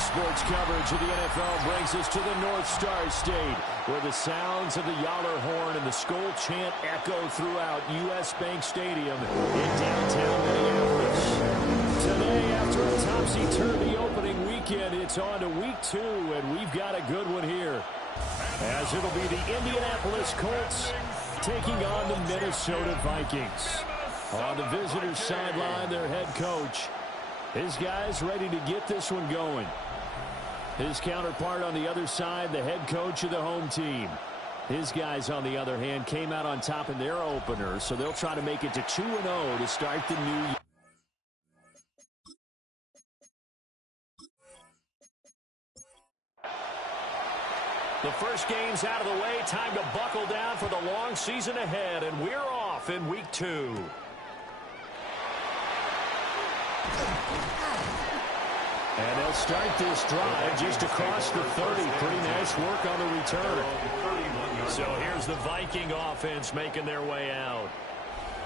sports coverage of the NFL brings us to the North Star State, where the sounds of the Yowler horn and the Skol chant echo throughout U.S. Bank Stadium in downtown Minneapolis. Today, after a topsy-turvy opening weekend, it's on to week 2, and we've got a good one here, as it'll be the Indianapolis Colts taking on the Minnesota Vikings. On the visitors' sideline, their head coach. His guys ready to get this one going. His counterpart on the other side, the head coach of the home team. His guys, on the other hand, came out on top in their opener, so they'll try to make it to 2-0 to start the new year. The first game's out of the way. Time to buckle down for the long season ahead, and we're off in week 2. And they'll start this drive just across the 30. Pretty nice work on the return. So here's the Viking offense making their way out.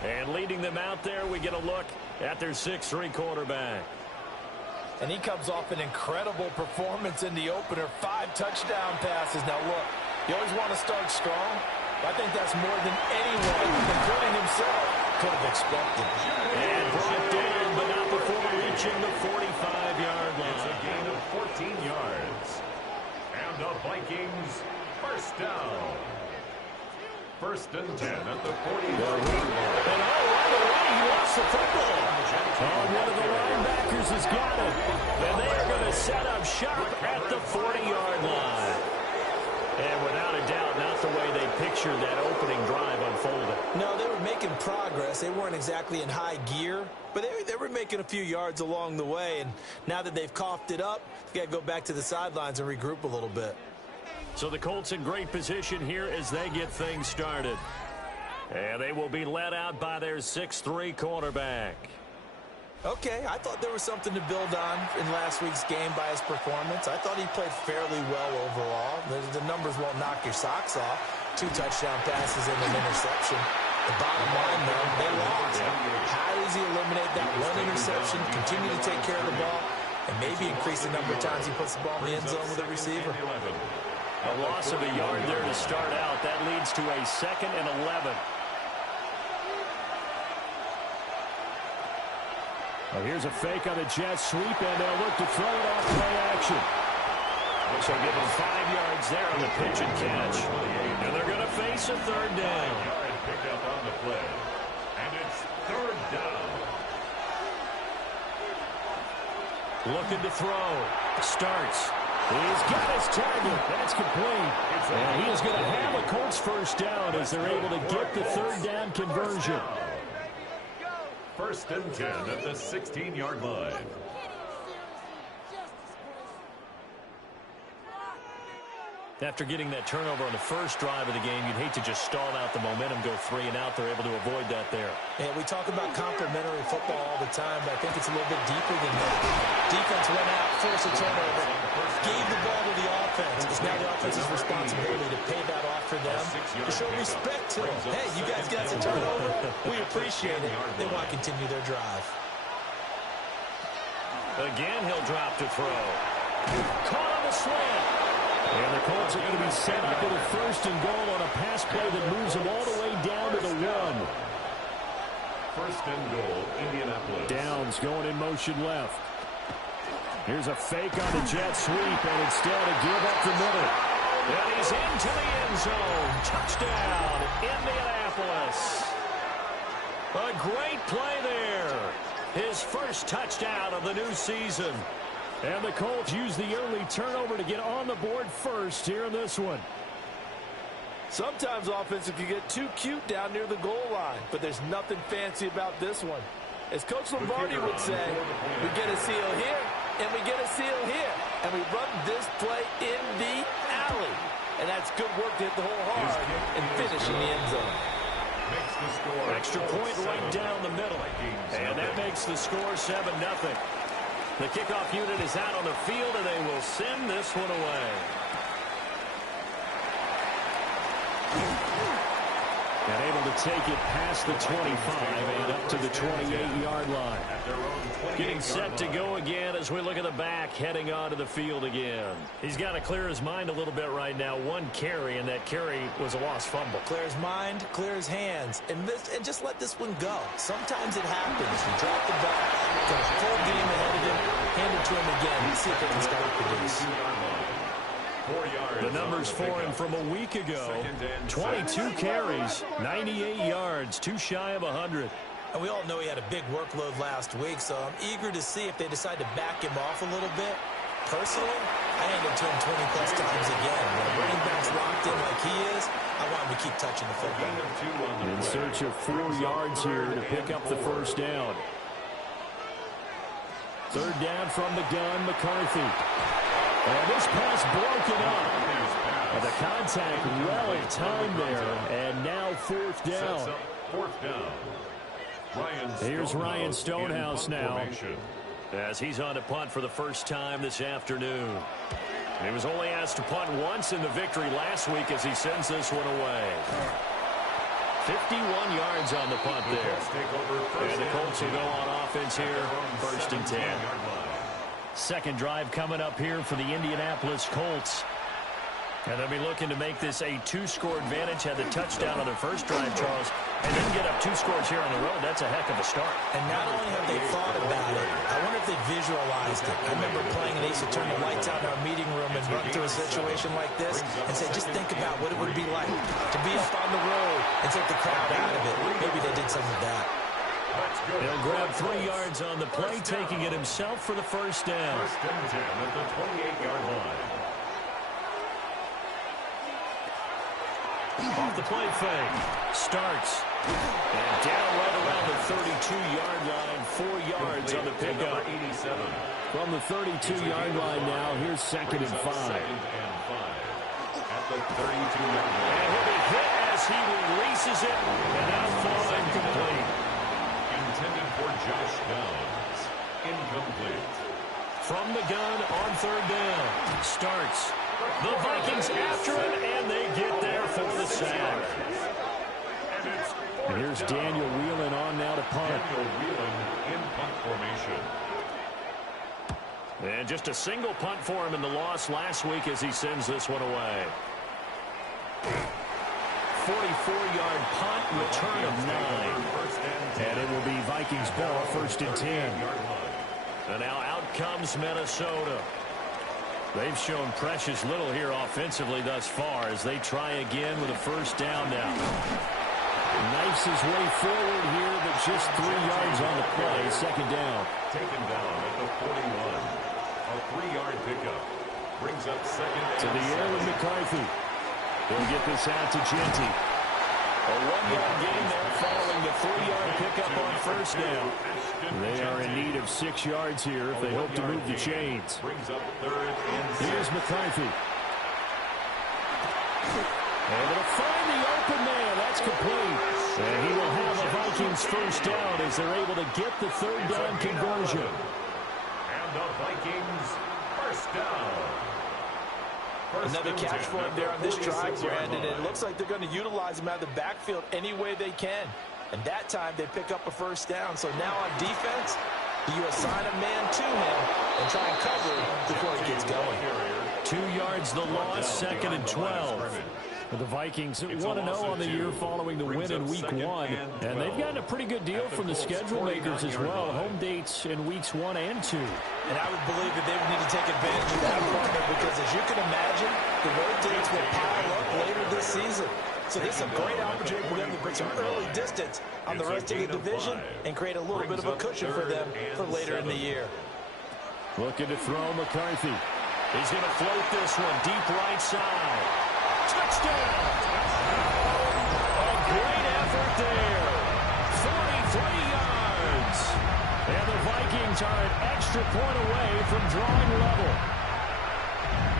And leading them out there, we get a look at their 6'3" quarterback. And he comes off an incredible performance in the opener. 5 touchdown passes. Now, look, you always want to start strong. I think that's more than anyone, including himself, could have expected. And brought down, but not before reaching the 45-yard line. It's a gain of 14 yards. And the Vikings first down. 1st and 10 at the 40. And right away, he lost the football. One of the linebackers has got it. And they are going to set up shop at the 40-yard line. And without a doubt, not the way they pictured that opening drive unfolded. No, they were making progress. They weren't exactly in high gear, but they were making a few yards along the way. And now that they've coughed it up, they got to go back to the sidelines and regroup a little bit. So the Colts in great position here as they get things started. And they will be led out by their 6'3" quarterback. Okay, I thought there was something to build on in last week's game by his performance. I thought he played fairly well overall. The numbers won't knock your socks off. 2 touchdown passes and an interception. The bottom line, though, they lost. How does he eliminate that one interception, continue to take care of the ball, and maybe increase the number of times he puts the ball in the end zone with a receiver? A loss of a yard there to start out. That leads to a 2nd and 11. Well, here's a fake on the jet sweep, and they'll look to throw it off play action. So give him 5 yards there on the pitch and catch. And they're going to face a 3rd down. Picked up on the play. And it's 3rd down. Looking to throw. Starts. He's got his target. That's complete. And he is going to have a Colts first down as they're able to get the 3rd down conversion. 1st and 10 at the 16-yard line. After getting that turnover on the first drive of the game, you'd hate to just stall out the momentum, go 3 and out. They're able to avoid that there. Yeah, we talk about complementary football all the time, but I think it's a little bit deeper than that. Defense went out, forced a turnover, gave the ball to the offense. It's now the offense's responsibility to pay that off for them, to show respect to them. Hey, you guys got some turnover. We appreciate it. They want to continue their drive. Again, he'll drop to throw. Caught on the slant. And the Colts are going to be set up with a 1st and goal on a pass play that moves them all the way down to the 1. 1st and goal, Indianapolis. Downs going in motion left. Here's a fake on the jet sweep, and instead a give up the middle. And he's into the end zone. Touchdown, Indianapolis. A great play there. His first touchdown of the new season. And the Colts use the early turnover to get on the board first here in this one. Sometimes offensive can get too cute down near the goal line, but there's nothing fancy about this one. As Coach Lombardi would say, we get a seal here, and we get a seal here, and we run this play in the alley. And that's good work to hit the hole hard and finish in the end zone. Extra point right down the middle. And that makes the score 7-0. The kickoff unit is out on the field, and they will send this one away. And able to take it past the 25 and up to the 28-yard line. Getting set to go again as we look at the back heading onto the field again. He's got to clear his mind a little bit right now. One carry, and that carry was a lost fumble. Clear his mind, clear his hands, and just let this one go. Sometimes it happens. You drop the ball, got a full game ahead of him, hand it to him again. Let's see if they can start to produce. The numbers for him from a week ago, 22 carries, 98 yards, too shy of 100. And we all know he had a big workload last week, so I'm eager to see if they decide to back him off a little bit. Personally, I hand it to him 20-plus times again. When a running back's locked in like he is, I want him to keep touching the football. In search of 4 yards here to pick up the first down. Third down from the gun, McCarthy. And this pass broken up. And the contact well in time there. And now fourth down. Here's Ryan Stonehouse now, as he's on to punt for the first time this afternoon. He was only asked to punt once in the victory last week as he sends this one away. 51 yards on the punt there. And the Colts will go on offense here, first and 10. Second drive coming up here for the Indianapolis Colts. And they'll be looking to make this a 2-score advantage. Had the touchdown on their first drive, Charles, and then get up 2 scores here on the road. That's a heck of a start. And not only have they thought about it, I wonder if they visualized it. I remember playing and they used to turn the lights out in our meeting room and run through a situation like this and say, just think about what it would be like to be up on the road and take the crowd out of it. Maybe they did some of that. He'll grab 3 yards on the play, taking it himself for the first down. First and 10 at the 28-yard line. Off the play fake. Starts. And down right around the 32-yard line. 4 yards on the pickup. From the 32-yard line now, here's second and 5. At the 32-yard line. And he'll be hit as he releases it. And now falls incomplete. Intended for Josh Downs. Incomplete. From the gun on third down. Starts. The Vikings after him, and they get there for the sack. And here's Daniel Whelan on now to punt. Daniel Whelan in punt formation. And just a single punt for him in the loss last week as he sends this one away. 44-yard punt, return of 9. And it will be Vikings ball, first and 10. And now out comes Minnesota. They've shown precious little here offensively thus far as they try again with a first down now. Knifes his way forward here, but just 3 yards on the play. Second down. Taken down at the 41. A 3-yard pickup. Brings up second to the air with McCarthy. He'll get this out to Genty. A 1-yard gain there following the 3-yard pickup on first down. They are in need of 6 yards here if they hope to move the chains. Here's McCarthy. Able to find the open man. That's complete. And he will have a Vikings first down as they're able to get the third down conversion. And the Vikings first down. Another catch for him there on this drive, Brandon. And it looks like they're going to utilize him out of the backfield any way they can. And that time they pick up a first down. So now on defense, you assign a man to him and try and cover him before he gets going. 2 yards the loss, second and 12. The Vikings 1-0 on the year following the win in Week 1. And they've gotten a pretty good deal from the schedule makers as well. Home dates in Weeks 1 and 2. And I would believe that they would need to take advantage of that partner because, as you can imagine, the road dates will pile up later this season. So this is a great opportunity for them to put some early distance on the rest of the division and create a little bit of a cushion for them for later in the year. Looking to throw McCarthy. He's going to float this one deep right side. Touchdown! A great effort there. 43 yards. And the Vikings are an extra point away from drawing level.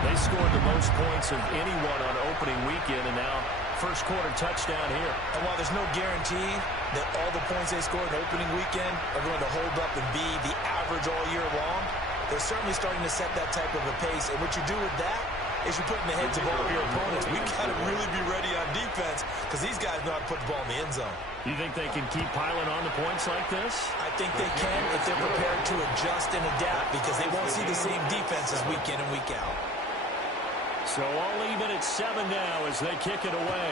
They scored the most points of anyone on opening weekend, and now first quarter touchdown here. And while there's no guarantee that all the points they scored in opening weekend are going to hold up and be the average all year long, they're certainly starting to set that type of a pace. And what you do with that is you put in the heads of all of your opponents, we got to really be ready on defense because these guys know how to put the ball in the end zone. You think they can keep piling on the points like this? I think they can if they're prepared to adjust and adapt, because they won't see the same defenses week in and week out. So all even at 7 now as they kick it away.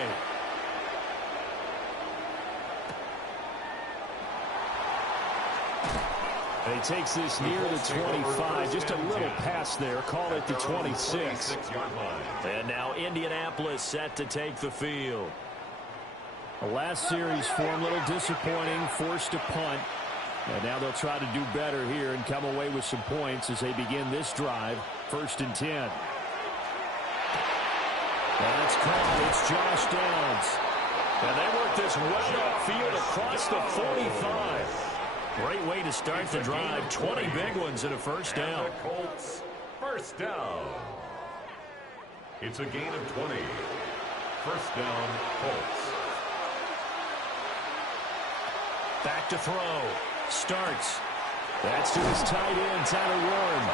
And he takes this near the 25. Just a little pass there. Call it the 26. And now Indianapolis set to take the field. The last series for him, a little disappointing, forced a punt. And now they'll try to do better here and come away with some points as they begin this drive. 1st and 10. And it's caught. It's Josh Downs. And they work this well upfield across the 45. Great way to start the drive. 20 big ones and a first down. Colts, first down. It's a gain of 20. First down, Colts. Back to throw. Starts. That's to his tight end, Tyler Warren.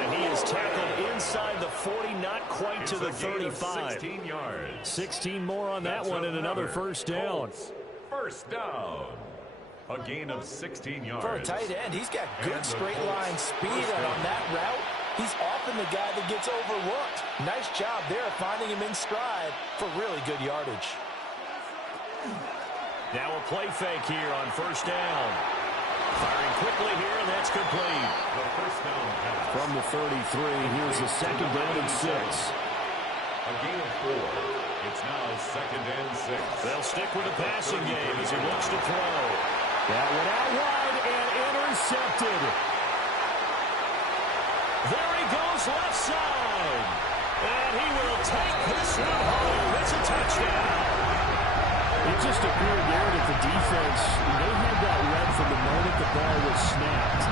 And he is tackled inside the 40, not quite to the 35. 16 yards. 16 more on that one and another first down. Colts, first down. A gain of 16 yards. For a tight end, he's got good straight line speed, and on that route, he's often the guy that gets overlooked. Nice job there of finding him in stride for really good yardage. Now a play fake here on first down. Firing quickly here, and that's complete. The first down pass. From the 33, here's a 2nd down and 6. A gain of 4. It's now 2nd and 6. They'll stick with the passing game as he looks to throw. That went out wide and intercepted. There he goes left side. And he will take this one home. It's a touchdown. It just appeared there that the defense, they had that read from the moment the ball was snapped.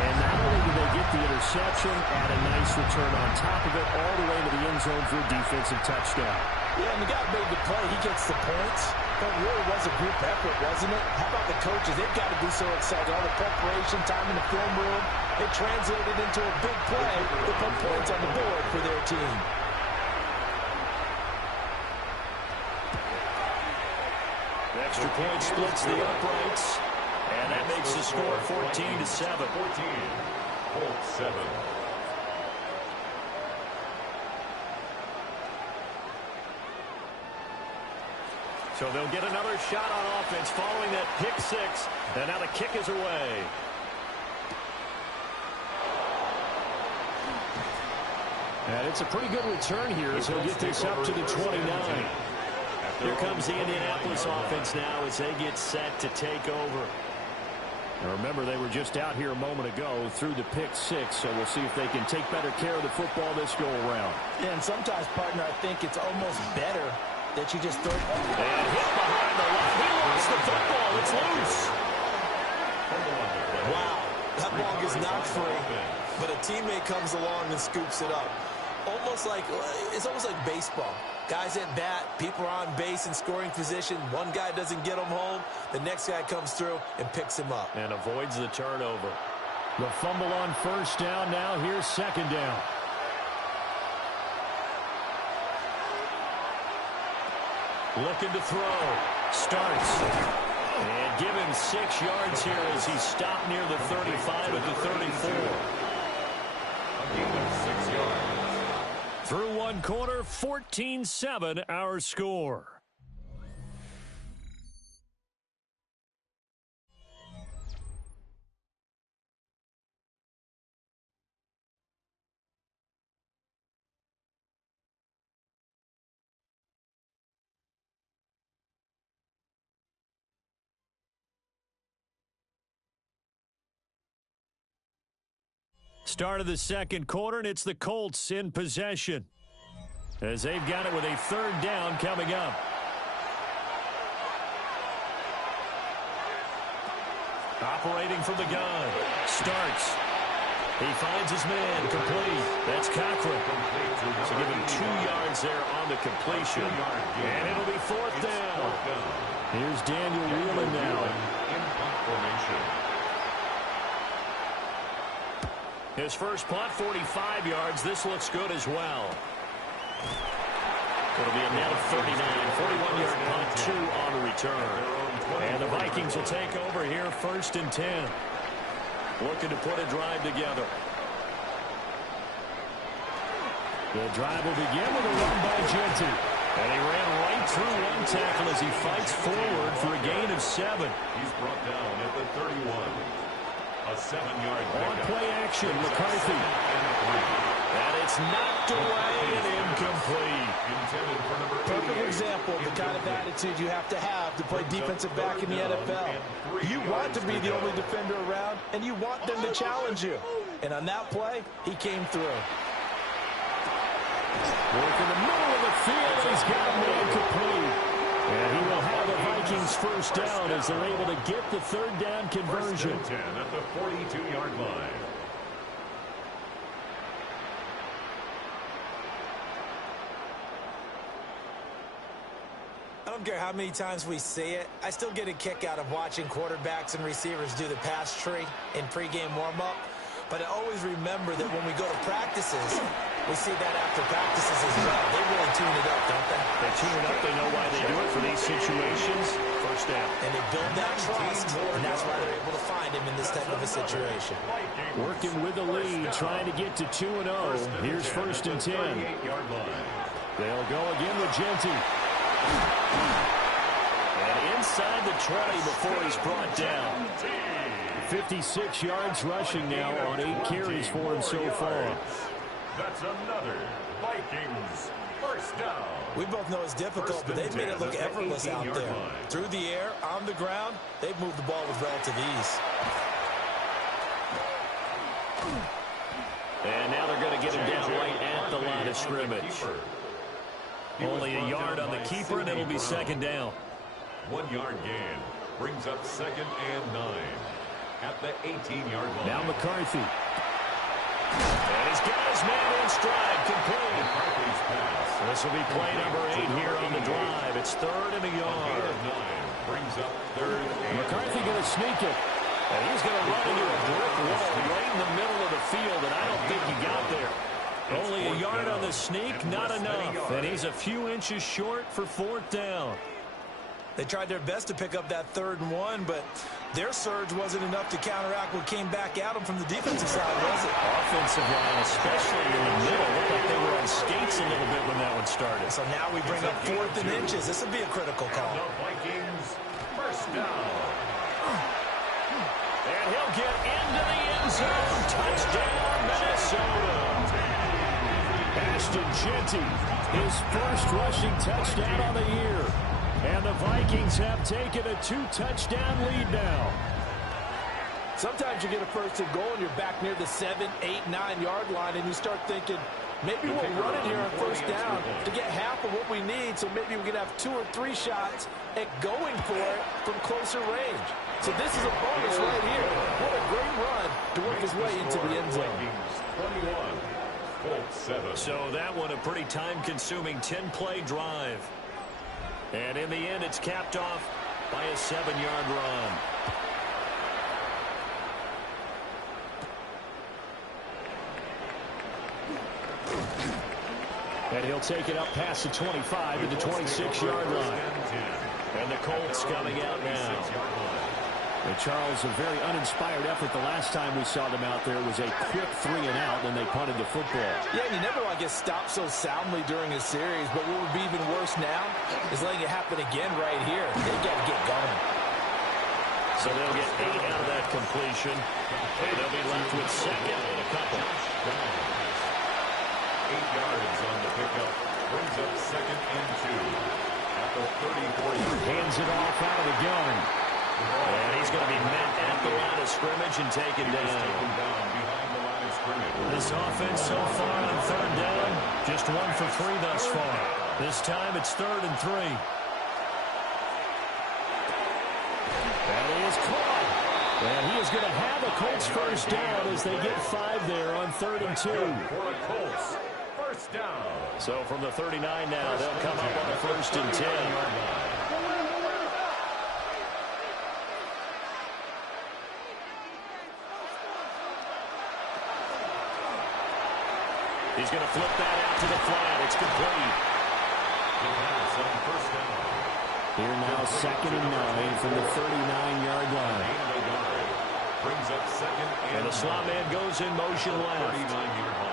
And not only did they get the interception, add a nice return on top of it, all the way to the end zone for a defensive touchdown. Yeah, and the guy made the play. He gets the points. But it really was a group effort, wasn't it? How about the coaches? They've got to be so excited. All the preparation, time in the film room, it translated into a big play to put points on the board for their team. Extra point splits the uprights. And that makes the score 14-7. 14. Colts 7. So they'll get another shot on offense following that pick 6. And now the kick is away. And it's a pretty good return here as he'll get this up to the 29. Here comes the Indianapolis offense now as they get set to take over. Now remember, they were just out here a moment ago through the pick 6, so we'll see if they can take better care of the football this go-around. Yeah, and sometimes, partner, I think it's almost better that you just throw it. And hit behind the line. He lost the football. It's loose. Wow, that ball gets knocked free, but a teammate comes along and scoops it up. It's almost like baseball. Guys at bat, people are on base in scoring position. One guy doesn't get him home. The next guy comes through and picks him up. And avoids the turnover. The fumble on first down. Now here's 2nd down. Looking to throw. Starts. And give him 6 yards here as he stopped near the 35 at the 34. A gain of 6 yards. Through one quarter, 14-7 our score. Start of the 2nd quarter, and it's the Colts in possession as they've got it with a 3rd down coming up. Operating from the gun. Starts. He finds his man. Complete. That's Cochran. So give him 2 yards there on the completion. And it'll be 4th down. Here's Daniel Wheelan now. In punt formation. His first punt, 45 yards. This looks good as well. It'll be a net of 39. 41-yard punt. return. And the Vikings will take over here 1st and 10. Looking to put a drive together. The drive will begin with a run by Kinetik. And he ran right through one tackle as he fights forward for a gain of 7. He's brought down at the 31. A 7-yard On play action, McCarthy. And it's knocked away and incomplete. Perfect example of the kind of attitude you have to play defensive back in the NFL. You want to be the only defender around, and you want them to challenge you. And on that play, he came through. Work in the middle of the field, and he's got him incomplete. And he will have the Vikings 1st down as they're able to get the 3rd down conversion. 1st and 10 at the 42-yard line. I don't care how many times we see it. I still get a kick out of watching quarterbacks and receivers do the pass tree in pregame warm-up. But I always remember that when we go to practices, we see that after practices as well. They really tune it up, don't they? They tune it up. They know why they do it for these situations. 1st down. And they build that trust, and that's why they're able to find him in this type of a situation. Working with the lead, trying to get to 2-0. Here's 1st and 10. They'll go again with Kinetik. And inside the 20 before he's brought down. 56 yards rushing now on 8 carries for him so far. That's another Vikings 1st down. We both know it's difficult, but they've made it look effortless out there. Through the air, on the ground, they've moved the ball with relative ease. And now they're going to get him down right at the line of scrimmage. Only a yard on the keeper, and it'll be 2nd down. 1-yard gain brings up 2nd and 9 at the 18-yard line. Now McCarthy. And he's got his man in stride, complete. McCarthy's pass. This will be play number 8 here on the drive. It's 3rd and a yard. 9 brings up 3rd and McCarthy going to sneak it. And he's going to run into a brick wall right in the middle of the field, and I don't think he got there. Only a yard on the sneak, not enough. And he's a few inches short for 4th down. They tried their best to pick up that 3rd and 1, but their surge wasn't enough to counteract what came back at them from the defensive side, was it? Offensive line, especially in the middle, looked like they were on skates a little bit when that one started. So now we bring up 4th and inches. This will be a critical call. the Vikings 1st down. And he'll get into the end zone. Touchdown, Minnesota. Ashton Kinetik, his 1st rushing touchdown on the year. And the Vikings have taken a 2-touchdown lead now. Sometimes you get a 1st and goal and you're back near the 7, 8, 9-yard line, and you start thinking, maybe we'll run it here on 1st down to get half of what we need, so maybe we can have 2 or 3 shots at going for it from closer range. So this is a bonus right here. What a great run to work his way into the end zone. 21, Colts 7. So that one a pretty time-consuming 10-play drive. And in the end, it's capped off by a 7-yard run. And he'll take it up past the 25 to the 26-yard line. And the Colts coming out now. And Charles, a very uninspired effort. The last time we saw them out there was a quick 3-and-out, and they punted the football. Yeah, you never want to get stopped so soundly during a series, but what would be even worse now is letting it happen again right here. They got to get going. So they'll get 8 out of that completion, and they'll be left with 2nd and a couple. 8 yards on the pickup. Brings up 2nd and 2 at the 34. Hands it off out of the gun. And he's going to be met at the line of scrimmage and taken down. Behind the line of scrimmage. This offense so far on 3rd down, just 1 for 3 thus far. This time it's 3rd and 3. That is caught. And he is going to have a Colts 1st down as they get 5 there on 3rd and 2. For the Colts, 1st down. So from the 39 now, they'll come up on the 1st and 10. He's going to flip that out to the flat. It's complete. The pass on 1st down. Here now, 2nd and 9 from the 39-yard line. Brings up second and the slot man goes in motion left.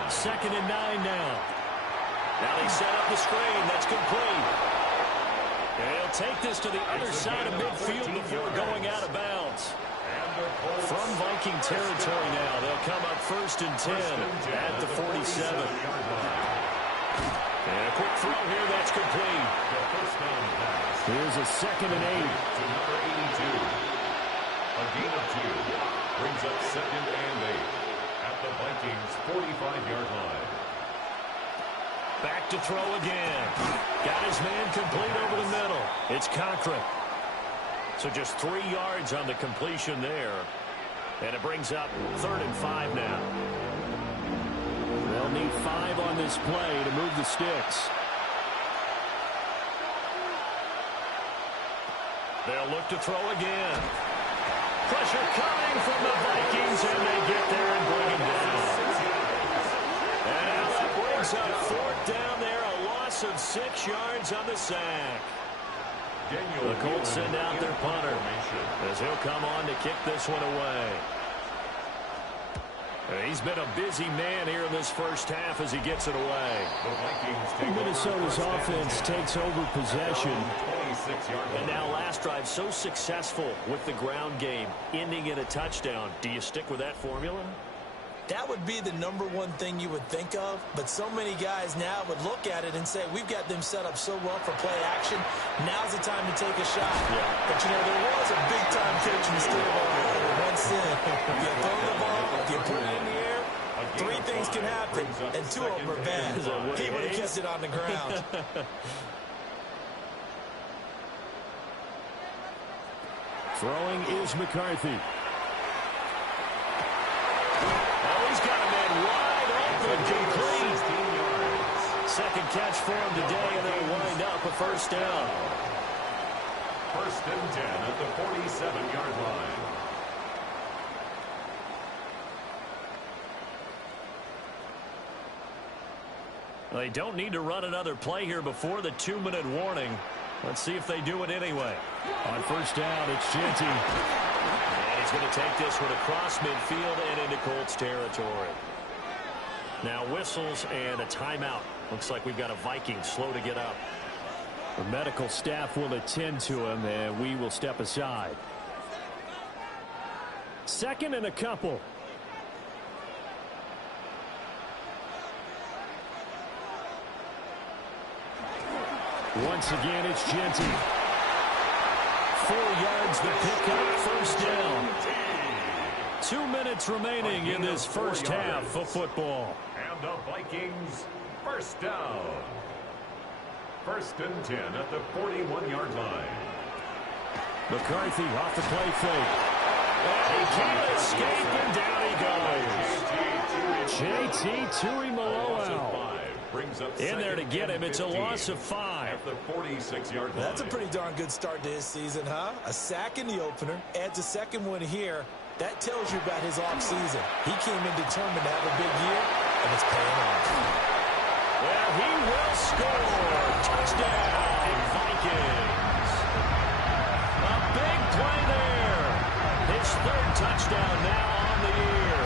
2nd and 9 now. Now they set up the screen. That's complete. And he'll take this to the other side of midfield before going out of bounds. From Viking territory now, they'll come up 1st and 10 at the 47. And a quick throw here, that's complete. Here's a 2nd and 8. To number 82. A gain of 2. Brings up 2nd and 8 at the Vikings 45-yard line. Back to throw again. Got his man complete over the middle. It's Cochran. So just 3 yards on the completion there. And it brings up 3rd and 5 now. They'll need 5 on this play to move the sticks. They'll look to throw again. Pressure coming from the Vikings, and they get there and bring him down. And now that brings up 4th down there, a loss of 6 yards on the sack. The Colts send out their punter as he'll come on to kick this one away. He's been a busy man here in this first half as he gets it away. Minnesota's offense takes over possession. And now last drive so successful with the ground game, ending in a touchdown. Do you stick with that formula? That would be the #1 thing you would think of, but so many guys now would look at it and say, we've got them set up so well for play action. Now's the time to take a shot. Yeah. But, you know, there was a big-time coach mistake once said, if you throw the ball, if you put it in the air, 3 things can happen, and 2 of them are bad. He would have kept it on the ground. Throwing is McCarthy. Oh, he's got a man wide open, complete. 2nd catch for him today, and they'll wind up a 1st down. 1st and 10 at the 47-yard line. They don't need to run another play here before the 2-minute warning. Let's see if they do it anyway. On 1st down, it's Genty. And he's going to take this one across midfield and into Colts territory. Now whistles and a timeout. Looks like we've got a Viking slow to get up. The medical staff will attend to him, and we will step aside. 2nd and a couple. Once again, it's Genty. 4 yards the pickup, 1st down. 2 minutes remaining in this first half of football. And the Vikings, 1st down. 1st and 10 at the 41-yard line. McCarthy off the play fake. And he can't escape, and down he goes. JT Tuimoloau. In there to get him. It's a loss of 5. At the 46-yard line. That's a pretty darn good start to his season, huh? A sack in the opener, adds a 2nd one here. That tells you about his offseason. He came in determined to have a big year, and it's paying off. Well, he will score. Touchdown, Vikings. A big play there. His 3rd touchdown now on the year.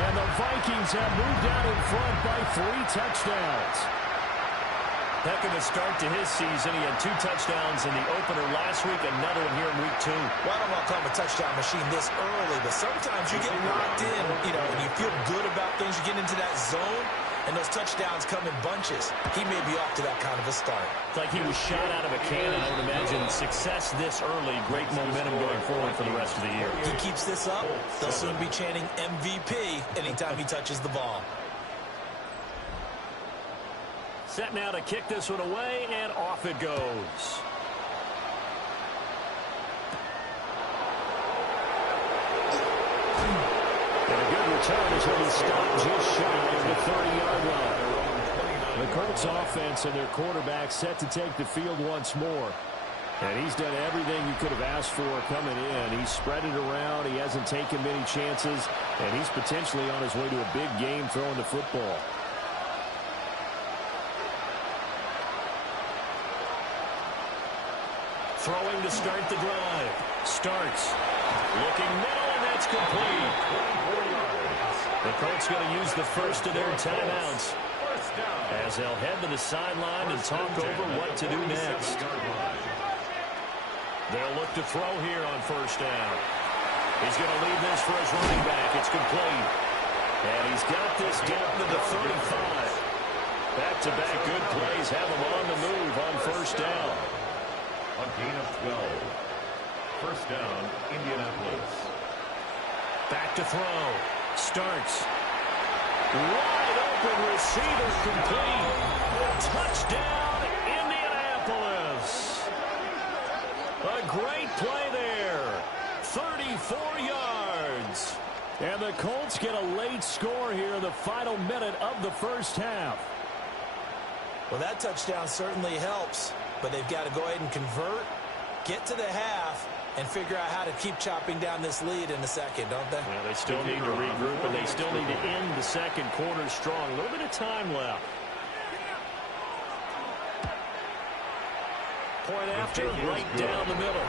And the Vikings have moved out in front by 3 touchdowns. Heck of a start to his season. He had 2 touchdowns in the opener last week, another one here in week 2. Well, I don't want to call him a touchdown machine this early, but sometimes you get locked in, you know, and you feel good about things. You get into that zone, and those touchdowns come in bunches. He may be off to that kind of a start. It's like he was shot out of a cannon. I would imagine success this early, great momentum going forward for the rest of the year. He keeps this up, they'll soon be chanting MVP anytime he touches the ball. Set now to kick this one away, and off it goes. And a good return is when he stopped just shy of the 30-yard line. The Colts offense and their quarterback set to take the field once more. And he's done everything you could have asked for coming in. He's spread it around. He hasn't taken many chances. And he's potentially on his way to a big game throwing the football. Throwing to start the drive. Starts. Looking middle, and that's complete. The Colts going to use the first of their timeouts as they'll head to the sideline and talk over what to do next. They'll look to throw here on first down. He's going to leave this for his running back. It's complete. And he's got this down to the 35. Back-to-back good plays have him on the move on first down. A gain of 12. First down, Indianapolis. Back to throw. Starts. Wide open receiver complete. Touchdown, Indianapolis. A great play there. 34 yards. And the Colts get a late score here in the final minute of the first half. Well, that touchdown certainly helps, but they've got to go ahead and convert, get to the half, and figure out how to keep chopping down this lead in the second, don't they? Yeah, they still need to regroup, and they still need to end the second quarter strong. A little bit of time left. Point after, right down the middle.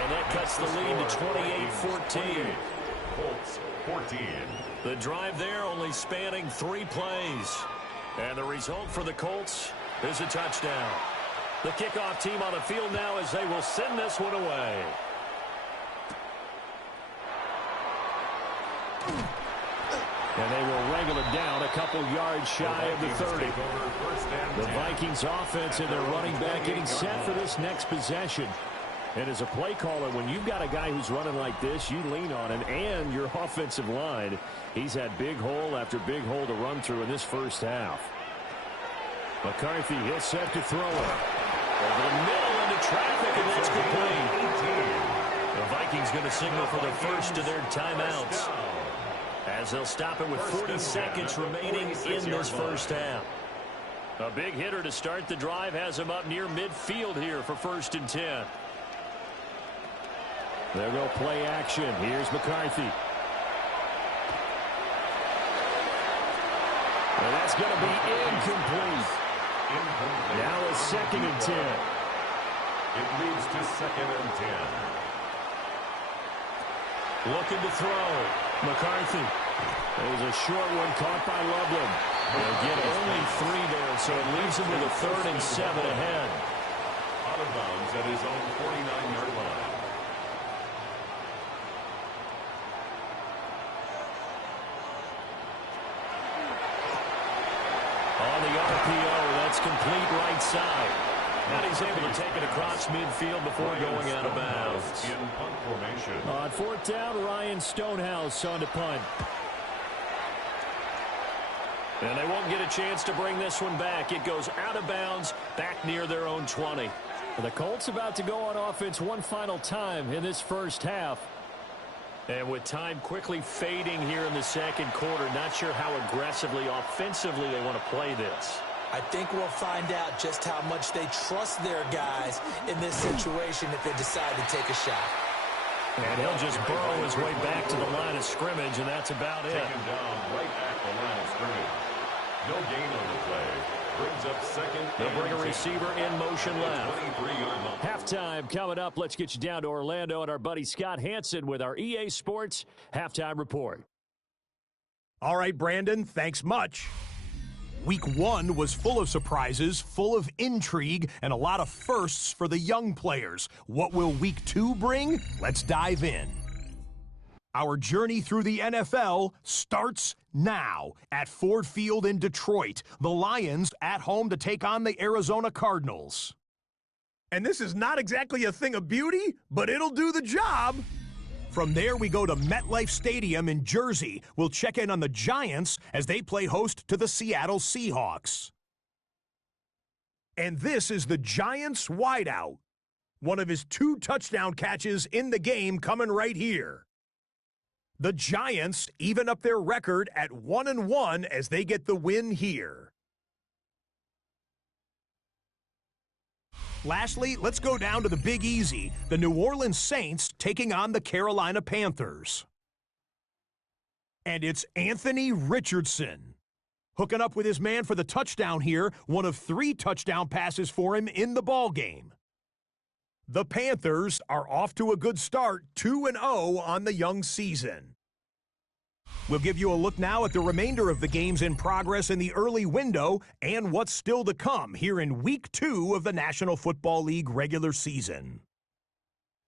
And that cuts the lead to 28-14. Colts 14. The drive there only spanning 3 plays. And the result for the Colts is a touchdown. The kickoff team on the field now as they will send this one away. And they will wrangle it down a couple yards shy of the 30. The Vikings offense and their running back getting set for this next possession. And as a play caller, when you've got a guy who's running like this, you lean on him and your offensive line. He's had big hole after big hole to run through in this first half. McCarthy, he'll set to throw it. Over the middle into traffic, and that's complete. The Vikings going to signal for the first of their timeouts, as they'll stop it with 40 seconds remaining in this first half. A big hitter to start the drive has him up near midfield here for 1st and 10. There go play action. Here's McCarthy. And that's going to be incomplete. Now a 2nd and 10. It leads to 2nd and 10. Looking to throw. McCarthy. There's a short one caught by Loveland. They'll get only 3 there, so it leaves him with a 3rd and 7 ahead. Out of bounds at his own 49-yard line. On the RPO, that's complete right side. And he's able to take it across midfield before going out of bounds. In punt formation. On 4th down, Ryan Stonehouse on to punt. And they won't get a chance to bring this one back. It goes out of bounds, back near their own 20. The Colts about to go on offense one final time in this first half. And with time quickly fading here in the second quarter, not sure how aggressively, offensively they want to play this. I think we'll find out just how much they trust their guys in this situation if they decide to take a shot. And he'll just burrow his way back to the line of scrimmage, and that's about it. Taken down right at the line of scrimmage. No gain on the play. Brings up 2nd. They'll bring a receiver in motion left. 23-yard line. Halftime coming up. Let's get you down to Orlando and our buddy Scott Hansen with our EA Sports Halftime Report. All right, Brandon, thanks much. Week 1 was full of surprises, full of intrigue, and a lot of firsts for the young players. What will Week 2 bring? Let's dive in. Our journey through the NFL starts now at Ford Field in Detroit. The Lions at home to take on the Arizona Cardinals. And this is not exactly a thing of beauty, but it'll do the job. From there, we go to MetLife Stadium in Jersey. We'll check in on the Giants as they play host to the Seattle Seahawks. And this is the Giants wideout. One of his 2 touchdown catches in the game coming right here. The Giants even up their record at 1-1 as they get the win here. Lastly, let's go down to the Big Easy, the New Orleans Saints taking on the Carolina Panthers. And it's Anthony Richardson hooking up with his man for the touchdown here, one of 3 touchdown passes for him in the ballgame. The Panthers are off to a good start, 2-0 on the young season. We'll give you a look now at the remainder of the games in progress in the early window and what's still to come here in Week 2 of the National Football League regular season.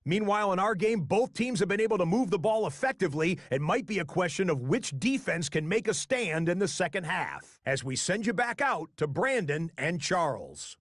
Meanwhile, in our game, both teams have been able to move the ball effectively. It might be a question of which defense can make a stand in the second half, as we send you back out to Brandon and Charles.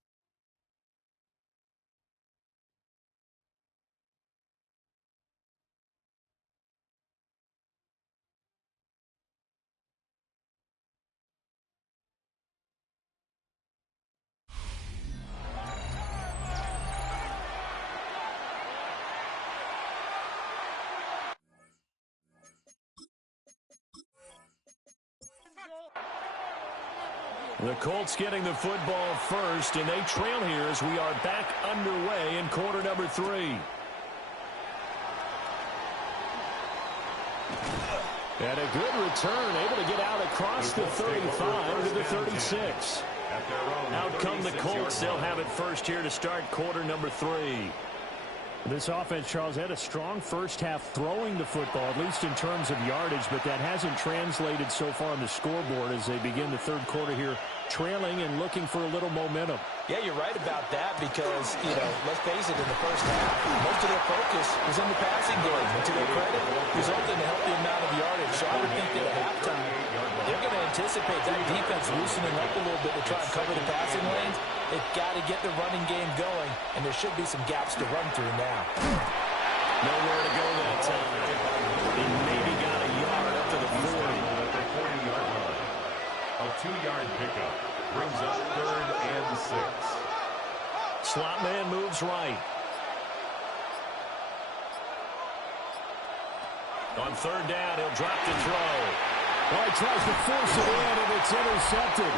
The Colts getting the football first, and they trail here as we are back underway in quarter number 3. And a good return, able to get out across the 35 to the 36. Out come the Colts. They'll have it first here to start quarter number 3. This offense, Charles, had a strong first half throwing the football, at least in terms of yardage, but that hasn't translated so far on the scoreboard as they begin the third quarter here, trailing and looking for a little momentum. Yeah, you're right about that because, let's face it, in the first half, most of their focus was in the passing game. And to their credit, resulted in a healthy amount of yardage. So I would think that at halftime, they're going to anticipate that defense loosening up a little bit to try and cover the passing lanes. They've got to get the running game going, and there should be some gaps to run through now. Nowhere to go that time. He maybe got a yard up to the 40. At the 40-yard line. A 2-yard pickup brings up 3rd and 6. Slot man moves right. On 3rd down, he'll drop to throw. Well, he tries to force it in, and it's intercepted.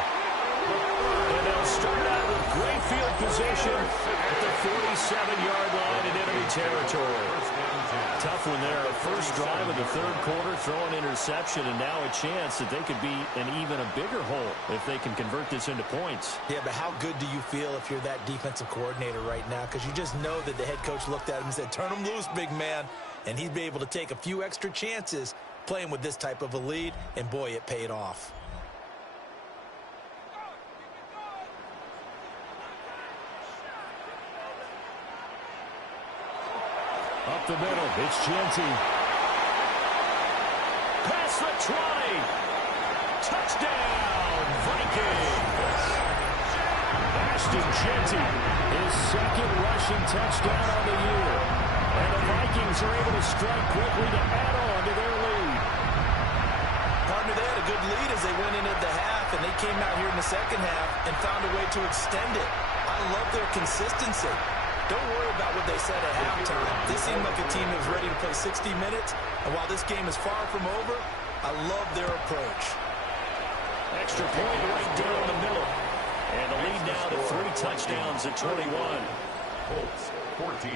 And they'll start out with great field position at the 47-yard line in enemy territory. Tough one there. First drive of the third quarter, throw an interception, and now a chance that they could be in even a bigger hole if they can convert this into points. Yeah, but how good do you feel if you're that defensive coordinator right now? Because you just know that the head coach looked at him and said, turn him loose, big man. And he'd be able to take a few extra chances playing with this type of a lead, and boy, it paid off. Up the middle, it's Genty. Past the 20. Touchdown, Vikings. Ashton Genty, his second rushing touchdown on the year. And the Vikings are able to strike quickly to add on to their lead. Partner, they had a good lead as they went in at the half, and they came out here in the second half and found a way to extend it. I love their consistency. Don't worry about what they said at halftime. This seemed like a team that was ready to play 60 minutes, and while this game is far from over, I love their approach. Extra point right down the middle. And the lead now to 3 touchdowns at 21. Colts 14.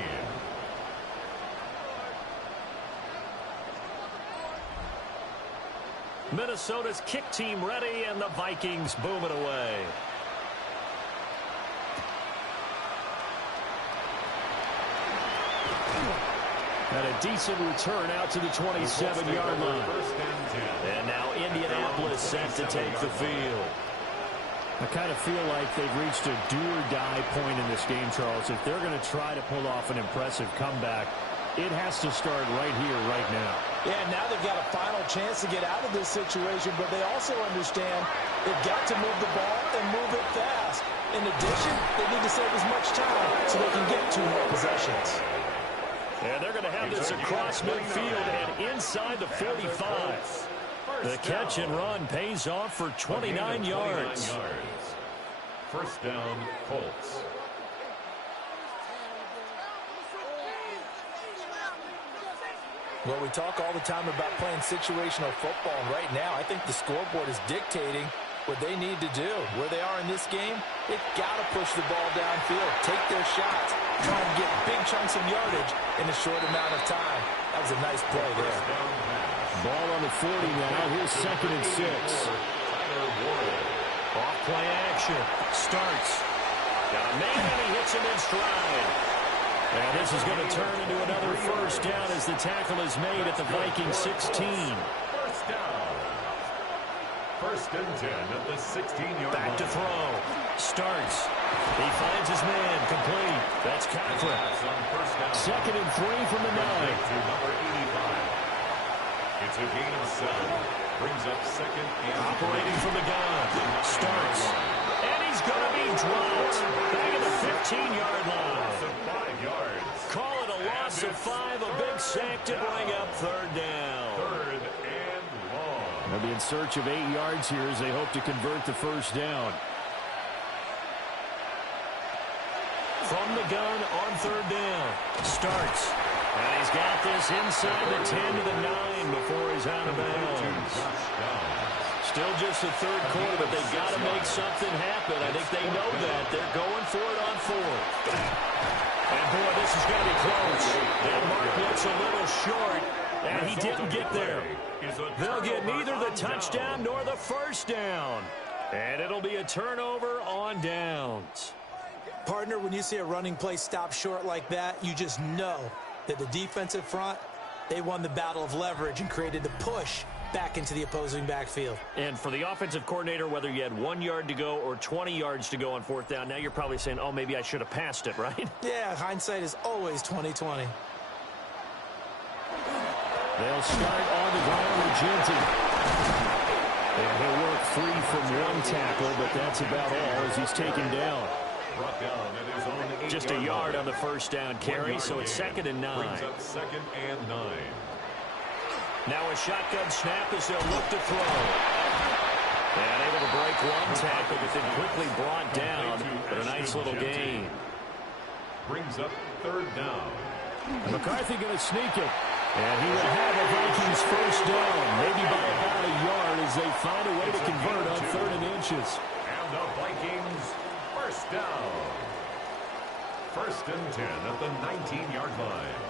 Minnesota's kick team ready, and the Vikings boom it away. And a decent return out to the 27-yard line. And now Indianapolis set to take the field. I kind of feel like they've reached a do-or-die point in this game, Charles. If they're going to try to pull off an impressive comeback, it has to start right here, right now. Yeah, now they've got a final chance to get out of this situation, but they also understand they've got to move the ball and move it fast. In addition, they need to save as much time so they can get 2 more possessions. And they're going to have this across midfield and inside the 45. The catch and run pays off for 29 yards. First down, Colts. Well, we talk all the time about playing situational football, and right now I think the scoreboard is dictating what they need to do. Where they are in this game, they've got to push the ball downfield, take their shots, try and get big chunks of yardage in a short amount of time. That was a nice play there. Ball on the 40 now. Here's 2nd and 6. Off play action. Starts. Got a man, and he hits him in stride. And this is going to turn into another first down as the tackle is made at the Vikings 16. First down. First and 10 at the 16-yard line. Back to throw. Starts. He finds his man. Complete. That's Cochran. Second and 3 from the 9. To number 85. It's a gain of 7. Brings up second and operating from the gun. Starts. And he's going to be dropped. Back at the 15-yard line. 5 yards. Call it a loss of 5. A big sack to bring up third down. Third and long. They'll be in search of 8 yards here as they hope to convert the first down. From the gun on third down. Starts. And he's got this inside the 10 to the 9 before he's out of bounds. Still just the third quarter, but they've got to make something happen. I think they know that. They're going for it on fourth. And, boy, this is going to be close. That mark looks a little short, and he didn't get there. They'll get neither the touchdown nor the first down. And it'll be a turnover on downs. Partner, when you see a running play stop short like that, you just know that the defensive front, they won the battle of leverage and created the push back into the opposing backfield. And for the offensive coordinator, whether you had 1 yard to go or 20 yards to go on fourth down, now you're probably saying, oh, maybe I should have passed it, right? Yeah, hindsight is always 20/20. They'll start on the ground with Genty. And he'll work free from one tackle, but that's about all as he's taken down. Brought down at his own Just a yard on the first down carry, so it's second and 9. Brings up second and 9. Now a shotgun snap as they'll look to throw. And able to break one tackle, but then quickly brought down. But a nice little gain. Brings up third down. McCarthy going to sneak it. And he will have a Vikings first down, maybe by about a yard as they find a way to convert on 3rd and inches. And the Vikings first down. First and 10 at the 19-yard line.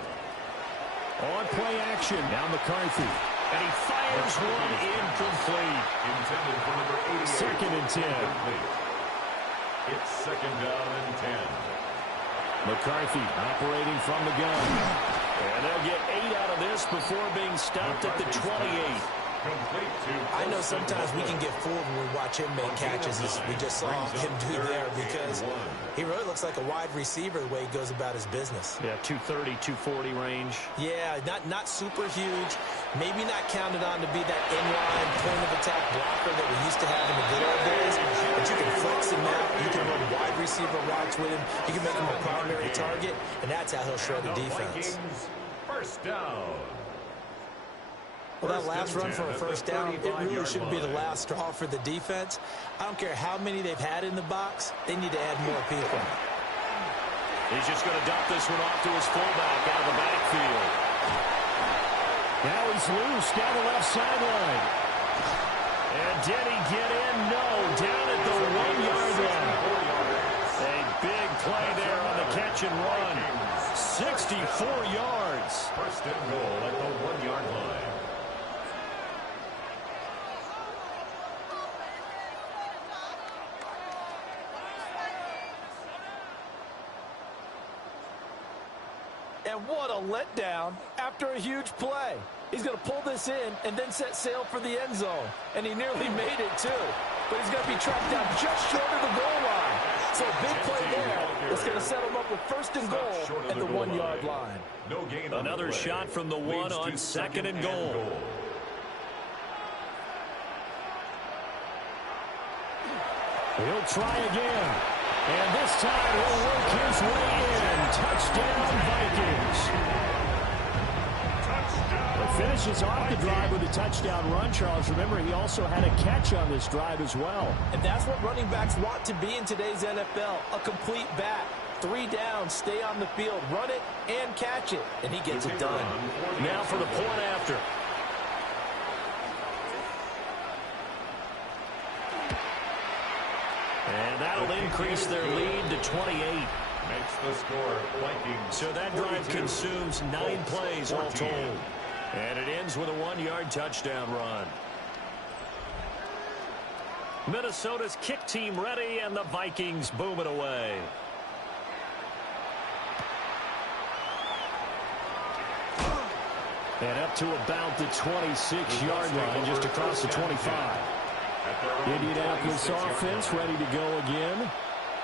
On play action, now McCarthy. And he fires one incomplete. Intended for number 88. Second and 10. Incomplete. It's second down and 10. McCarthy operating from the gun. And they'll get 8 out of this before being stopped at the 28. I know sometimes we can get fooled when we watch him make catches, as we just saw him do there, because he really looks like a wide receiver the way he goes about his business. Yeah, 230, 240 range. Yeah, not super huge. Maybe not counted on to be that inline point-of-attack blocker that we used to have in the good old days, but you can flex him out. You can run wide receiver routes with him. You can make him a primary target, and that's how he'll shred the defense. First down. Well, that last run for a first down, it really shouldn't be the last straw for the defense. I don't care how many they've had in the box. They need to add more people. He's just going to dump this one off to his fullback out of the backfield. Now he's loose down the left sideline. And did he get in? No, down at the 1 yard line. A big play there on the catch and run. 64 yards. First and goal at the 1 yard line. And what a letdown after a huge play. He's going to pull this in and then set sail for the end zone. And he nearly made it, too. But he's going to be tracked down just short of the goal line. So a big play there. It's going to set him up with first and goal at the 1 yard line. No gain. Another shot from the one on second and goal. He'll try again. And this time he'll work his way in. Touchdown, Vikings. Touchdown. Finishes off the drive with a touchdown run, Charles. Remember, he also had a catch on this drive as well. And that's what running backs want to be in today's NFL, a complete back. 3 down, stay on the field, run it, and catch it. And he gets it done. Now for the point after. And that'll increase their lead to 28. Makes the score Vikings. So that drive consumes 9 plays all told. And it ends with a 1 yard touchdown run. Minnesota's kick team ready, and the Vikings boom it away. And up to about the 26-yard line, just across the 25. Indianapolis offense ready to go again.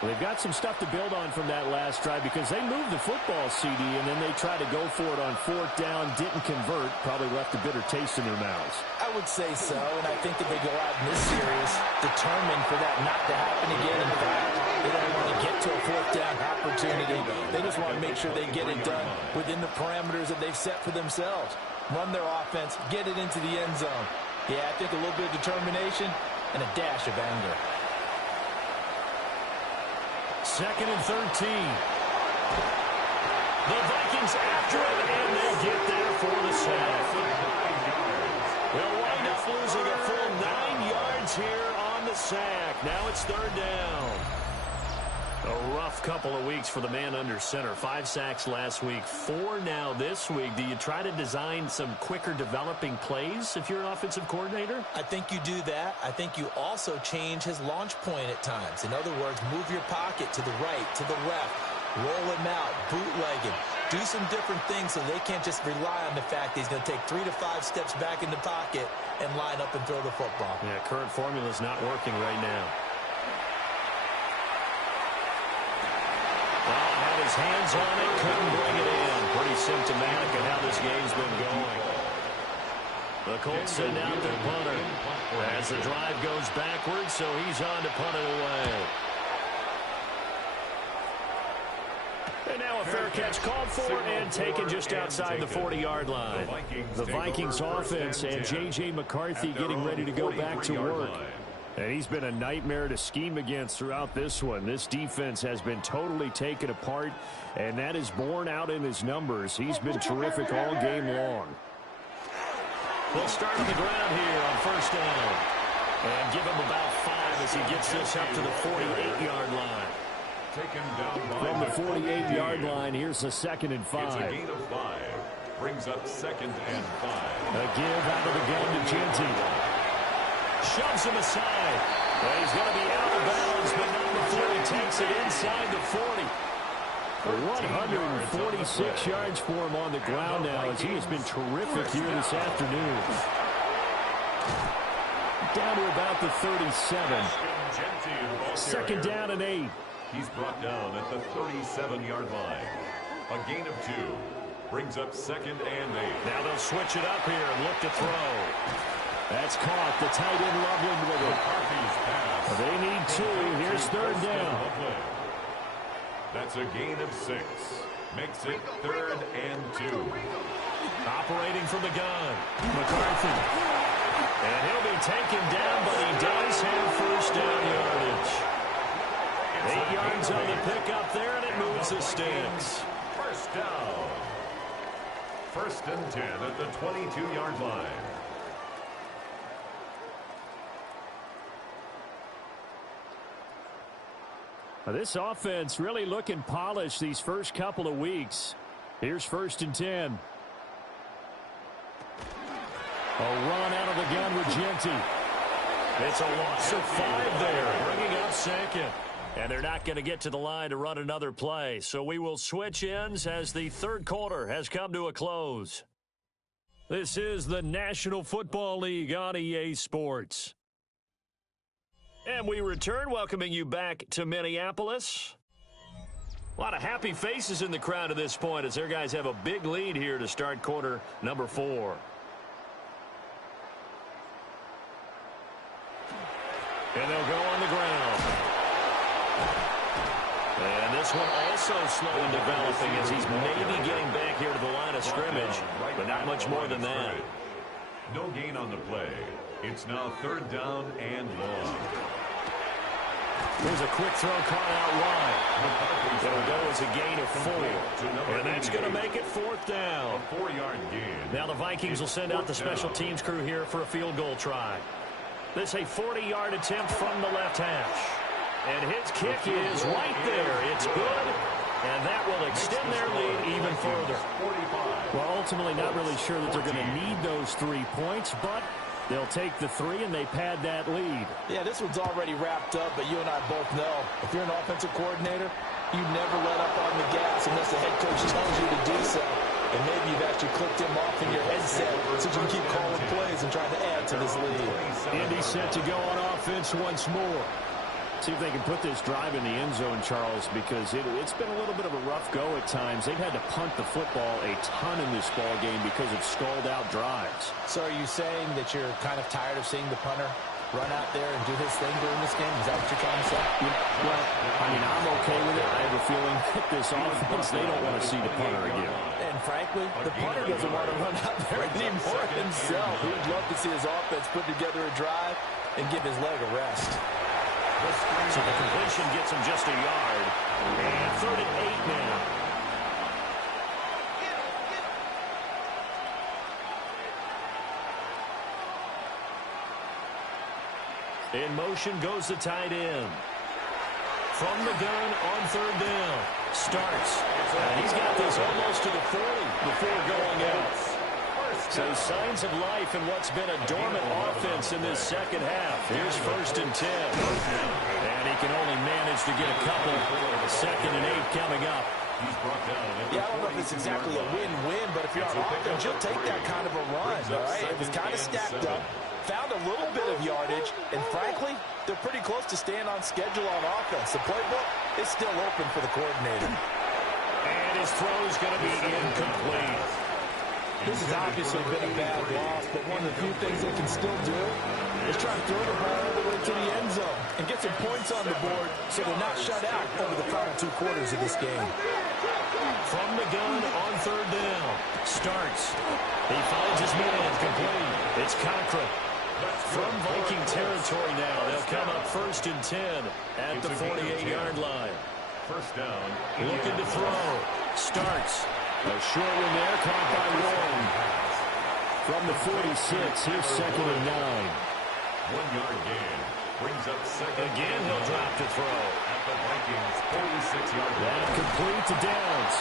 Well, they've got some stuff to build on from that last drive because they moved the football, CD, and then they tried to go for it on fourth down, didn't convert, probably left a bitter taste in their mouths. I would say so, and I think that they go out in this series determined for that not to happen again. In fact, they don't want to get to a fourth down opportunity. They just want to make sure they get it done within the parameters that they've set for themselves. Run their offense, get it into the end zone. Yeah, I think a little bit of determination and a dash of anger. 2nd and 13. The Vikings after it, and they get there for the sack. They'll wind up losing a full 9 yards here on the sack. Now it's 3rd down. A rough couple of weeks for the man under center. 5 sacks last week, 4 now this week. Do you try to design some quicker developing plays if you're an offensive coordinator? I think you do that. I think you also change his launch point at times. In other words, move your pocket to the right, to the left, roll him out, bootleg him. Do some different things so they can't just rely on the fact that he's going to take 3 to 5 steps back in the pocket and line up and throw the football. Yeah, current formula is not working right now. His hands on it, couldn't bring it in. Pretty symptomatic of how this game's been going. The Colts send out their punter as the drive goes backwards, so he's on to punt it away. And now a fair catch called for and taken just outside the 40-yard line. The Vikings offense and J.J. McCarthy getting ready to go back to work. And he's been a nightmare to scheme against throughout this one. This defense has been totally taken apart, and that is borne out in his numbers. He's been terrific all game long. They'll start on the ground here on 1st down. And give him about 5 as he gets this up to the 48-yard line. From the 48-yard line, here's a 2nd and 5. It's a gain of 5. Brings up 2nd and 5. A give out of the gun to Kinetik. Shoves him aside. Well, he's going to be out of bounds, but not before he takes it inside the 40. 146 yards for him on the ground now as he has been terrific here this afternoon. Down to about the 37. 2nd down and 8. He's brought down at the 37-yard line. A gain of 2. Brings up 2nd and 8. Now they'll switch it up here and look to throw. That's caught. The tight end Loveland with it. They need 2. Here's 3rd down. That's a gain of 6. Makes it 3rd and 2. Operating from the gun. McCarthy. And he'll be taken down, but he does have 1st down yardage. 8 yards on the pickup there, and it moves the sticks. 1st down. 1st and 10 at the 22-yard line. This offense really looking polished these first couple of weeks. Here's 1st and 10. A run out of the gun with Genty. It's a loss of 5 there, bringing up 2nd. And they're not going to get to the line to run another play. So we will switch ends as the 3rd quarter has come to a close. This is the National Football League on EA Sports. And we return, welcoming you back to Minneapolis. A lot of happy faces in the crowd at this point as their guys have a big lead here to start quarter number 4. And they'll go on the ground. And this one also slow in developing as he's maybe getting back here to the line of scrimmage, but not much more than that. No gain on the play. It's now 3rd down and long. There's a quick throw caught out wide. It'll go as a gain of 4. And that's going to make it 4th down. A 4-yard gain. Now the Vikings will send out the special teams crew here for a field goal try. This a 40-yard attempt from the left hash. And his kick is right there. It's good. And that will extend their lead even further. Well, ultimately not really sure that they're going to need those 3 points, but they'll take the 3 and they pad that lead. Yeah, this one's already wrapped up, but you and I both know if you're an offensive coordinator, you never let up on the gas unless the head coach tells you to do so. And maybe you've actually clicked him off in your headset so you can keep calling plays and trying to add to this lead. Indy set to go on offense once more. See if they can put this drive in the end zone, Charles, because it's been a little bit of a rough go at times. They've had to punt the football a ton in this ball game because of stalled-out drives. So are you saying that you're kind of tired of seeing the punter run out there and do his thing during this game? Is that what you're trying to say? Yeah, well, I mean, I'm okay with it. I have a feeling that this offense, they don't want to see the punter again. And frankly, the punter doesn't want to run out there anymore himself. He would love to see his offense put together a drive and give his leg a rest. So the completion gets him just a yard. And 3rd and 8 now. In motion goes the tight end. From the gun on 3rd down. Starts. And he's got this almost to the 40 before going out. So signs of life in what's been a dormant offense in this second half. Here's 1st and 10. And he can only manage to get a couple. 2nd and 8 coming up. Yeah, I don't know if it's exactly a win-win, but if you're on offense, you'll take that kind of a run, all right? It was kind of stacked up. Found a little bit of yardage, and frankly, they're pretty close to staying on schedule on offense. The playbook is still open for the coordinator. And his throw is going to be incomplete. This has obviously been a bad loss, but one of the few things they can still do is try to throw the ball all the way to the end zone and get some points on the board so they're not shut out over the final 2 quarters of this game. From the gun on 3rd down. Starts. He finds his man complete. It's Cochran. From Viking territory now, they'll come up 1st and 10 at the 48-yard line. 1st down. Looking to throw. Starts. A short one there, caught by Warren. From the 46, here's 2nd and 9. 1-yard gain. Brings up 2nd. Again, he'll drop to throw. At the Vikings 46-yard line. And complete to Downs.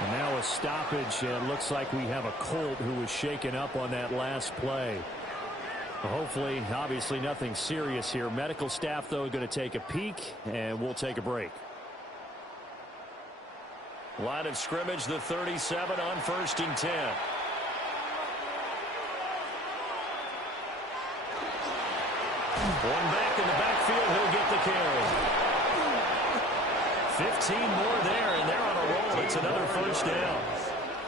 And now a stoppage, and it looks like we have a Colt who was shaken up on that last play. Hopefully, obviously nothing serious here. Medical staff, though, going to take a peek, and we'll take a break. Line of scrimmage, the 37 on 1st and 10. One back in the backfield, he'll get the carry. 15 more there, and they're on a roll. It's another 1st down.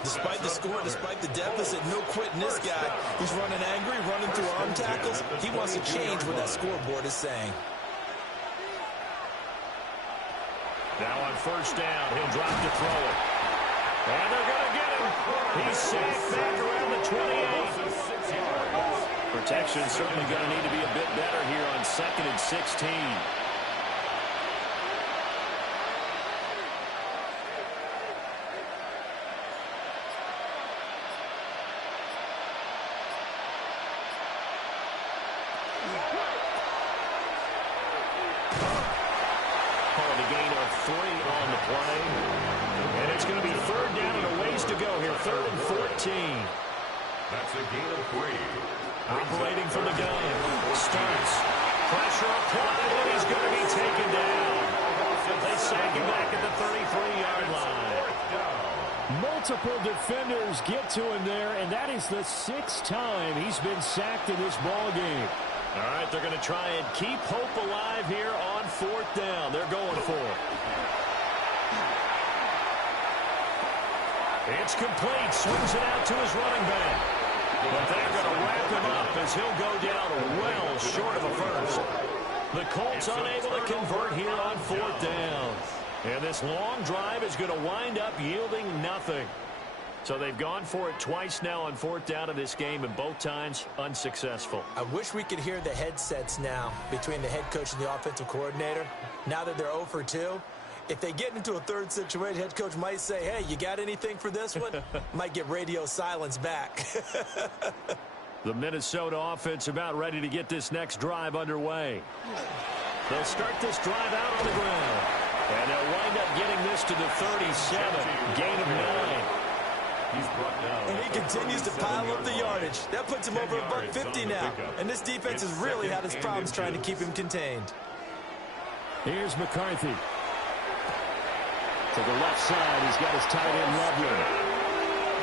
Despite the score, despite the deficit, no quitting this guy. He's running angry, running through arm tackles. He wants to change what that scoreboard is saying. Now on 1st down, he'll drop to throw it. And they're going to get him. He's sacked back around the 28. Protection certainly going to need to be a bit better here on 2nd and 16. On the play. And it's going to be 3rd down and a ways to go here. 3rd and 14. That's a gain of 3. Operating from the gun. Starts. Pressure applied, and he's going to be taken down. They sack him back at the 33-yard line. Multiple defenders get to him there, and that is the 6th time he's been sacked in this ball game. All right, they're going to try and keep hope alive here on 4th down. They're going for it. It's complete. Swings it out to his running back. But they're going to wrap him up as he'll go down well short of a first. The Colts unable to convert here on 4th down. And this long drive is going to wind up yielding nothing. So they've gone for it twice now on 4th down in this game, and both times unsuccessful. I wish we could hear the headsets now between the head coach and the offensive coordinator. Now that they're 0 for 2, if they get into a 3rd situation, head coach might say, hey, you got anything for this one? Might get radio silence back. The Minnesota offense about ready to get this next drive underway. They'll start this drive out on the ground. And they'll wind up getting this to the 37. Gain of 9. And he continues to pile up the yardage. That puts him over $150 now. And this defense has really had its problems trying to keep him contained. Here's McCarthy. To the left side, he's got his tight end Loveland.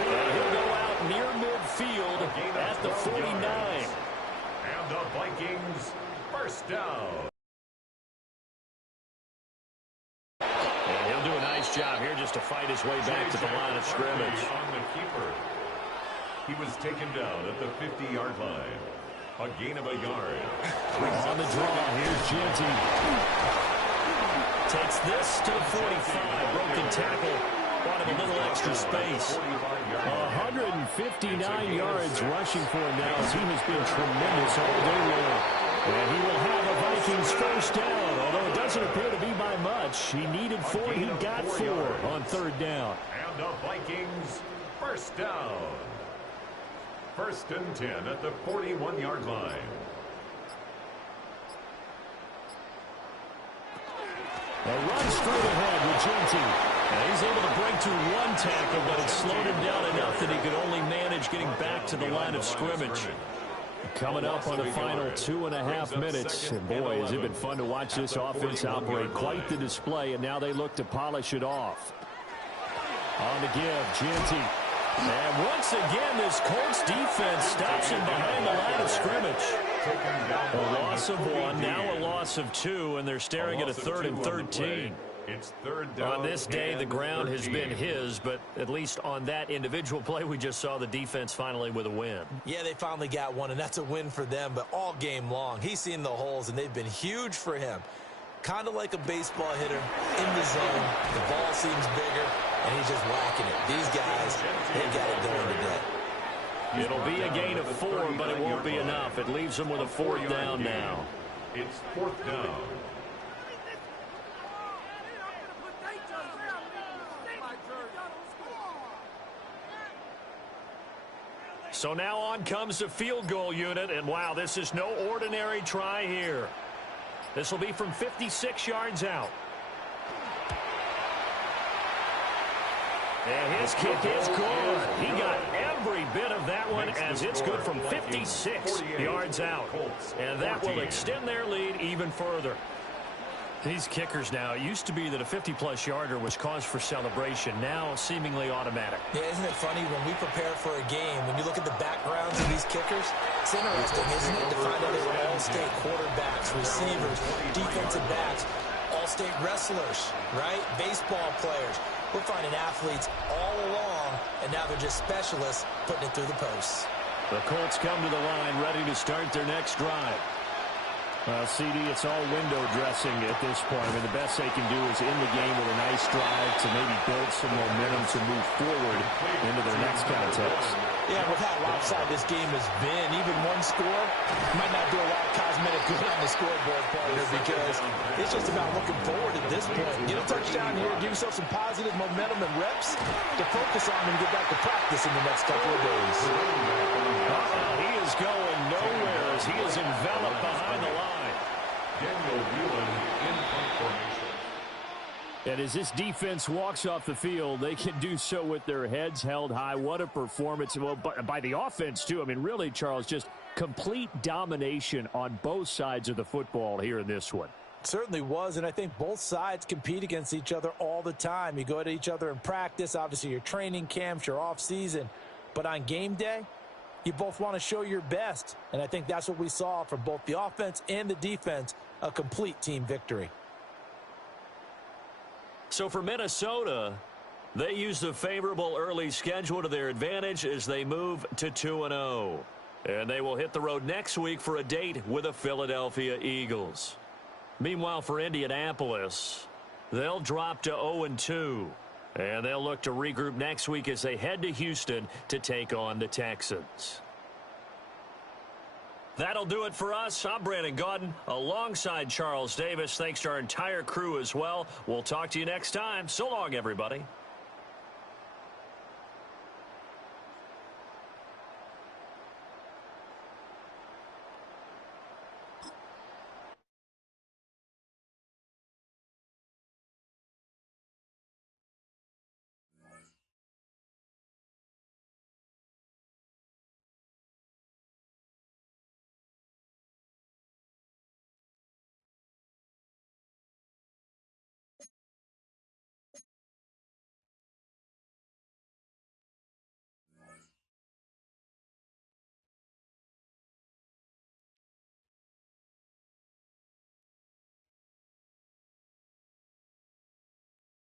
And he'll go out near midfield at the 49. And the Vikings first down. And he'll do a nice job here just to fight his way back to the line of scrimmage. On the keeper. He was taken down at the 50-yard line. A gain of a yard. On the draw, here's Genty. Takes this to the 45. Broken tackle. Bought him a little extra space. 159 yards rushing for him now as he has been tremendous all day long. And he will have a Vikings first down, although it doesn't appear to be by much. He needed 4. He got 4 on third down. And the Vikings first down. First and 10 at the 41-yard line. A run straight ahead with Genty. And he's able to break through one tackle, but it slowed him down enough that he could only manage getting back to the line of scrimmage. Coming up on the final 2.5 minutes. And boy, has it been fun to watch this offense operate. Quite the display, and now they look to polish it off. On the give, Genty. And once again, this Colts defense stops him behind the line of scrimmage. A loss of 1, now a loss of 2, and they're staring at a 3rd and 13. It's third down. On this day, the ground has been his, but at least on that individual play, we just saw the defense finally with a win. Yeah, they finally got one, and that's a win for them, but all game long, he's seen the holes, and they've been huge for him. Kind of like a baseball hitter in the zone. The ball seems bigger, and he's just whacking it. These guys, they got it going today. It'll be a gain of 4, but it won't be enough. It leaves them with a 4th down now. It's 4th down. So now on comes the field goal unit, and wow, this is no ordinary try here. This will be from 56 yards out. And his kick is good. He got every bit of that one as it's good from 56 yards out. And that will extend their lead even further. These kickers now, it used to be that a 50-plus yarder was cause for celebration. Now seemingly automatic. Yeah, isn't it funny when we prepare for a game, when you look at the backgrounds of these kickers, it's interesting, isn't it, to find out they were all-state quarterbacks, receivers, defensive backs, all-state wrestlers, right? Baseball players. We're finding athletes all along, and now they're just specialists putting it through the posts. The Colts come to the line ready to start their next drive. CD, it's all window dressing at this point. I mean, the best they can do is in the game with a nice drive to maybe build some momentum to move forward into their next contest. Yeah, with how lopsided this game has been, even one score might not do a lot of cosmetic good on the scoreboard, partner, because it's just about looking forward at this point. Get a touchdown here, give yourself some positive momentum and reps to focus on and get back to practice in the next couple of days. He is going nowhere as he is enveloped behind the line. Daniel Whelan in punt formation. And as this defense walks off the field, they can do so with their heads held high. What a performance. Well, by the offense, too. I mean, really, Charles, just complete domination on both sides of the football here in this one. Certainly was, and I think both sides compete against each other all the time. You go at each other in practice, obviously your training camps, your off-season. But on game day, you both want to show your best, and I think that's what we saw from both the offense and the defense, a complete team victory. So for Minnesota, they use the favorable early schedule to their advantage as they move to 2-0. And they will hit the road next week for a date with the Philadelphia Eagles. Meanwhile, for Indianapolis, they'll drop to 0-2. And they'll look to regroup next week as they head to Houston to take on the Texans. That'll do it for us. I'm Brandon Gaudin alongside Charles Davis. Thanks to our entire crew as well. We'll talk to you next time. So long, everybody.